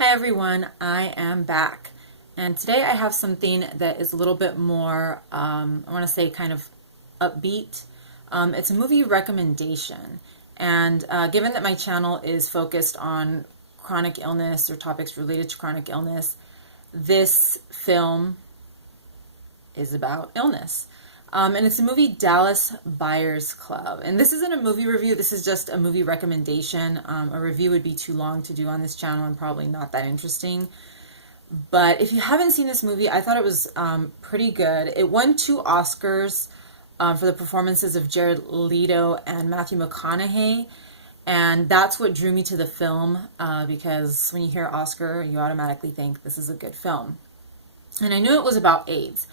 Hi everyone, I am back. And today I have something that is a little bit more, I want to say kind of upbeat. It's a movie recommendation. And given that my channel is focused on chronic illness or topics related to chronic illness, this film is about illness. And it's a movie, Dallas Buyers Club. And this isn't a movie review, this is just a movie recommendation. A review would be too long to do on this channel and probably not that interesting. But if you haven't seen this movie, I thought it was pretty good. It won 2 Oscars for the performances of Jared Leto and Matthew McConaughey. And that's what drew me to the film, because when you hear Oscar, you automatically think this is a good film. And I knew it was about AIDS.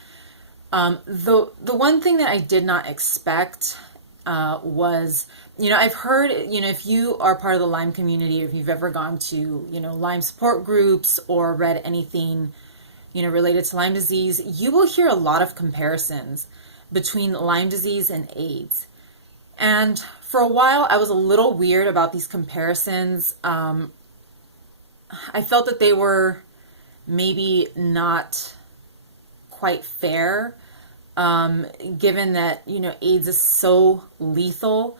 The one thing that I did not expect was, I've heard, if you are part of the Lyme community, or if you've ever gone to, Lyme support groups or read anything, related to Lyme disease, you will hear a lot of comparisons between Lyme disease and AIDS. And for a while, I was a little weird about these comparisons. I felt that they were maybe not quite fair, given that, AIDS is so lethal.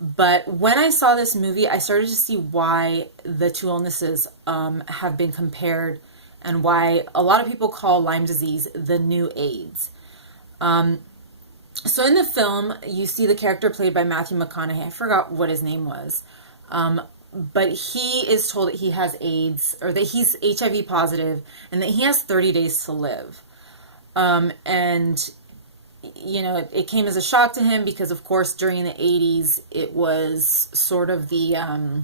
But when I saw this movie, I started to see why the two illnesses have been compared and why a lot of people call Lyme disease the new AIDS. So in the film, you see the character played by Matthew McConaughey. I forgot what his name was. But he is told that he has AIDS, or that he's HIV positive, and that he has 30 days to live. And, it came as a shock to him because, of course, during the 80s, it was sort of there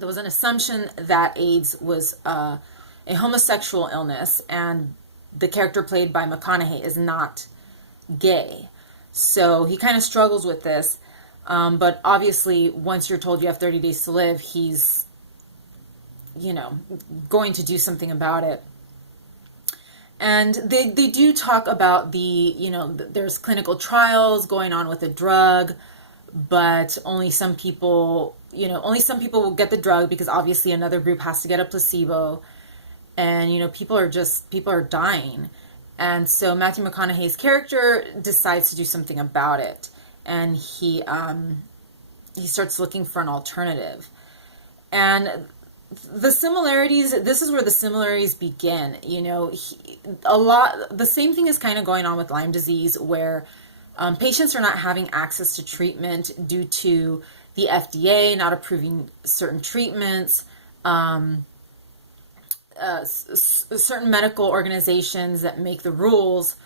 was an assumption that AIDS was a homosexual illness, and the character played by McConaughey is not gay. So he kind of struggles with this. But obviously, once you're told you have 30 days to live, he's, going to do something about it. And they do talk about there's clinical trials going on with the drug, but only some people will get the drug because obviously another group has to get a placebo. And, people are dying. And so Matthew McConaughey's character decides to do something about it. And he starts looking for an alternative. And the similarities, this is where the similarities begin. The same thing is kind of going on with Lyme disease, where patients are not having access to treatment due to the FDA not approving certain treatments. Certain medical organizations that make the rules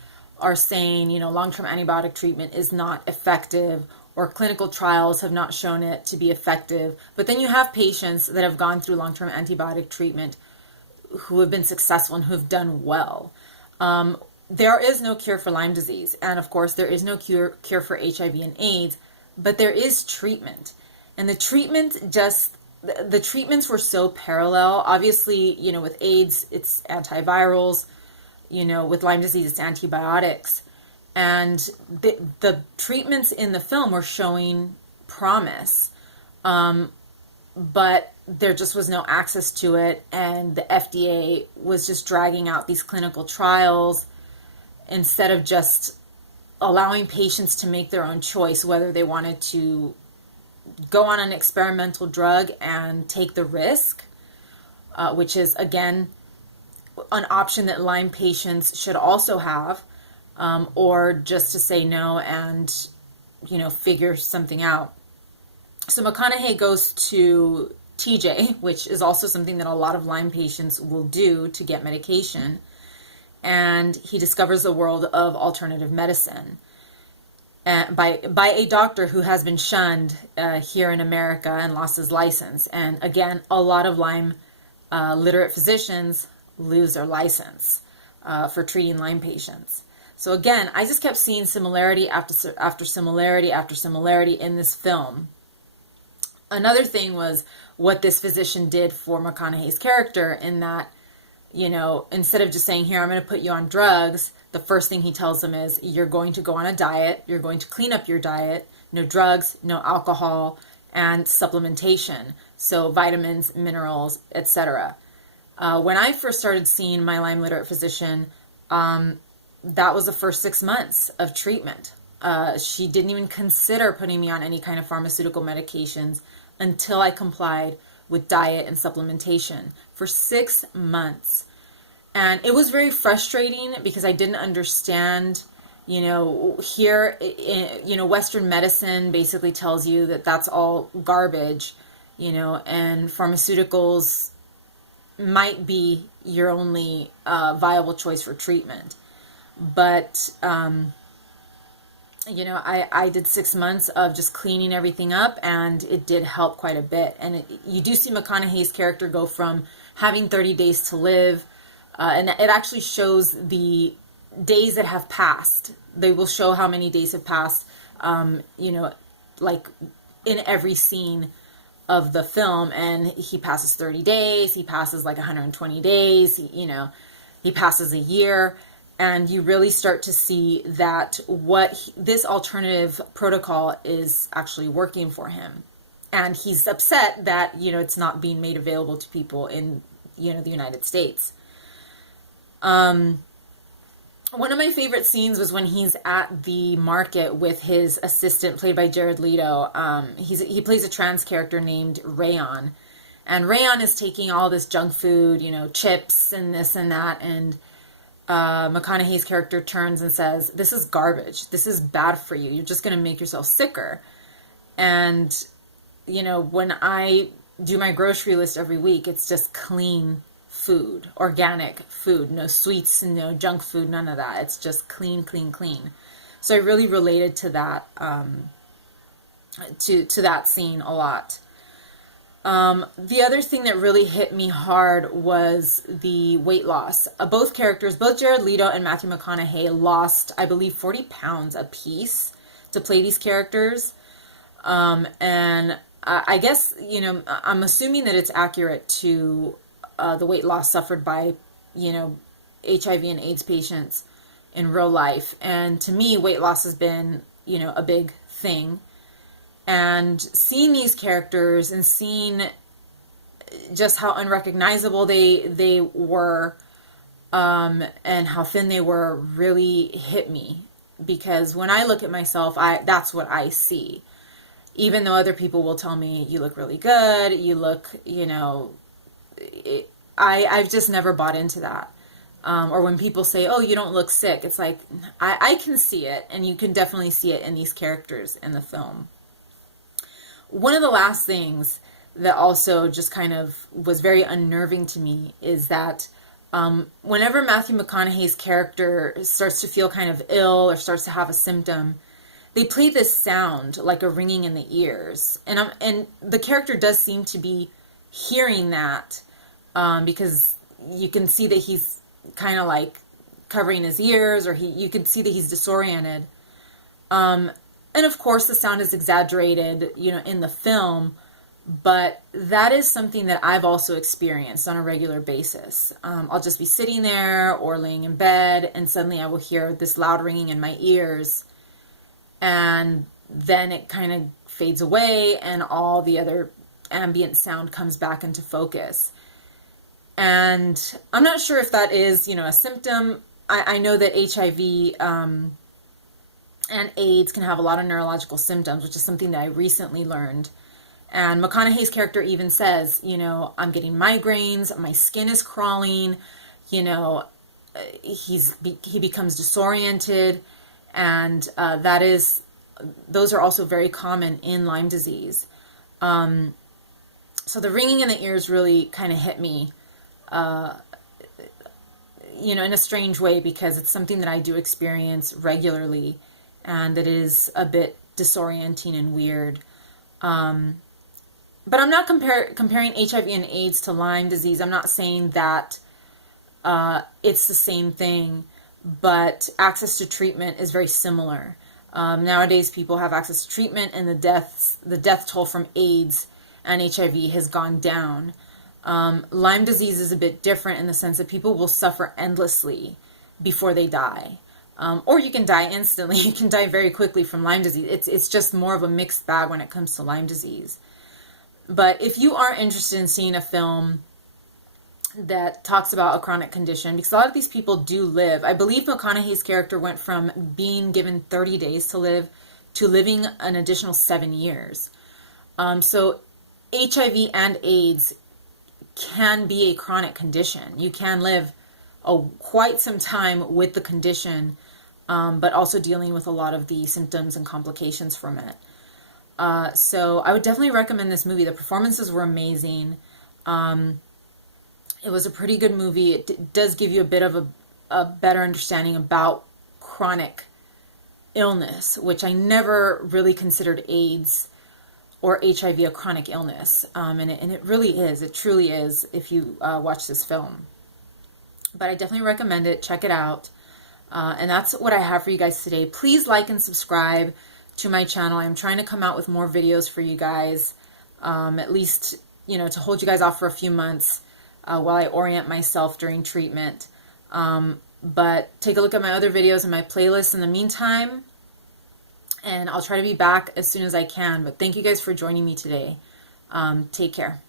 are saying, long-term antibiotic treatment is not effective, or clinical trials have not shown it to be effective. But then you have patients that have gone through long-term antibiotic treatment who have been successful and who have done well. There is no cure for Lyme disease. And of course, there is no cure for HIV and AIDS, but there is treatment. And the treatments were so parallel. Obviously, with AIDS, it's antivirals. With Lyme disease, it's antibiotics. And the treatments in the film were showing promise, but there just was no access to it, and the FDA was just dragging out these clinical trials instead of just allowing patients to make their own choice whether they wanted to go on an experimental drug and take the risk, which is, again, an option that Lyme patients should also have. Or just to say no and, figure something out. So McConaughey goes to TJ, which is also something that a lot of Lyme patients will do to get medication. And he discovers the world of alternative medicine by a doctor who has been shunned here in America and lost his license. And again, a lot of Lyme literate physicians lose their license for treating Lyme patients. So again, I just kept seeing similarity after similarity after similarity in this film. Another thing was what this physician did for McConaughey's character, in that, instead of just saying, here, I'm going to put you on drugs, the first thing he tells him is, you're going to go on a diet, you're going to clean up your diet, no drugs, no alcohol, and supplementation. So vitamins, minerals, etc. When I first started seeing my Lyme literate physician, that was the first 6 months of treatment. She didn't even consider putting me on any kind of pharmaceutical medications until I complied with diet and supplementation for 6 months. And it was very frustrating because I didn't understand, here, Western medicine basically tells you that that's all garbage, and pharmaceuticals might be your only viable choice for treatment. But, I did 6 months of just cleaning everything up, and it did help quite a bit. And you do see McConaughey's character go from having 30 days to live, and it actually shows the days that have passed. They will show how many days have passed, like in every scene of the film. And he passes 30 days, he passes like 120 days, he passes a year. And you really start to see that this alternative protocol is actually working for him. And he's upset that, it's not being made available to people in, the United States. One of my favorite scenes was when he's at the market with his assistant, played by Jared Leto. He plays a trans character named Rayon. And Rayon is taking all this junk food, chips and this and that, and McConaughey's character turns and says, "This is garbage. This is bad for you. You're just going to make yourself sicker." And, when I do my grocery list every week, it's just clean food, organic food, no sweets, no junk food, none of that. It's just clean, clean, clean. So I really related to that, to that scene a lot. The other thing that really hit me hard was the weight loss. Both characters, both Jared Leto and Matthew McConaughey, lost, I believe, 40 pounds apiece to play these characters. And I guess, I'm assuming that it's accurate to the weight loss suffered by, HIV and AIDS patients in real life. And to me, weight loss has been, a big thing. And seeing these characters and seeing just how unrecognizable they were, and how thin they were, really hit me. Because when I look at myself, that's what I see. Even though other people will tell me, you look really good, you look, I've just never bought into that. Or when people say, "Oh, you don't look sick," it's like, I can see it, and you can definitely see it in these characters in the film. One of the last things that also just kind of was very unnerving to me is that whenever Matthew McConaughey's character starts to feel kind of ill or starts to have a symptom, they play this sound like a ringing in the ears. And the character does seem to be hearing that, because you can see that he's kind of like covering his ears, or you can see that he's disoriented. And of course, the sound is exaggerated, in the film, but that is something that I've also experienced on a regular basis. I'll just be sitting there or laying in bed, and suddenly I will hear this loud ringing in my ears, and then it kind of fades away, and all the other ambient sound comes back into focus. And I'm not sure if that is, a symptom. I know that HIV, and AIDS can have a lot of neurological symptoms, which is something that I recently learned. And McConaughey's character even says, I'm getting migraines, my skin is crawling, he becomes disoriented, and those are also very common in Lyme disease. So the ringing in the ears really kind of hit me, in a strange way, because it's something that I do experience regularly, and that is a bit disorienting and weird. But I'm not comparing HIV and AIDS to Lyme disease. I'm not saying that it's the same thing, but access to treatment is very similar. Nowadays, people have access to treatment, and the death toll from AIDS and HIV has gone down. Lyme disease is a bit different in the sense that people will suffer endlessly before they die. Or you can die instantly. You can die very quickly from Lyme disease. It's just more of a mixed bag when it comes to Lyme disease. But if you are interested in seeing a film that talks about a chronic condition, because a lot of these people do live. I believe McConaughey's character went from being given 30 days to live to living an additional 7 years. So HIV and AIDS can be a chronic condition. You can live quite some time with the condition, but also dealing with a lot of the symptoms and complications from it. So I would definitely recommend this movie. The performances were amazing. It was a pretty good movie. It does give you a bit of a better understanding about chronic illness, which I never really considered AIDS or HIV a chronic illness. And it really is. It truly is if you watch this film. But I definitely recommend it. Check it out. And that's what I have for you guys today. Please like and subscribe to my channel. I'm trying to come out with more videos for you guys, at least, to hold you guys off for a few months while I orient myself during treatment. But take a look at my other videos and my playlists in the meantime, and I'll try to be back as soon as I can. But thank you guys for joining me today. Take care.